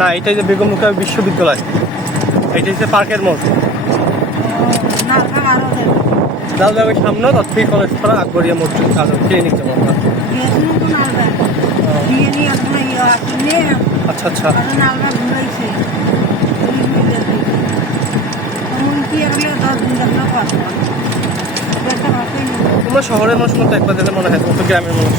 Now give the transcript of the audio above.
না, এটা যে বেগম রোকেয়া বিশ্ববিদ্যালয়, এটা হচ্ছে পার্কের মোড়। যাও যাবে সামনে তৎফি কলেজ পাড়া আকবরিয়া মোড় ক্লিনিক যাবো আমরা। আচ্ছা আচ্ছা, তোমরা শহরের মানুষ মতো একবার দেখলে মনে হয় তো গ্রামের মানুষ।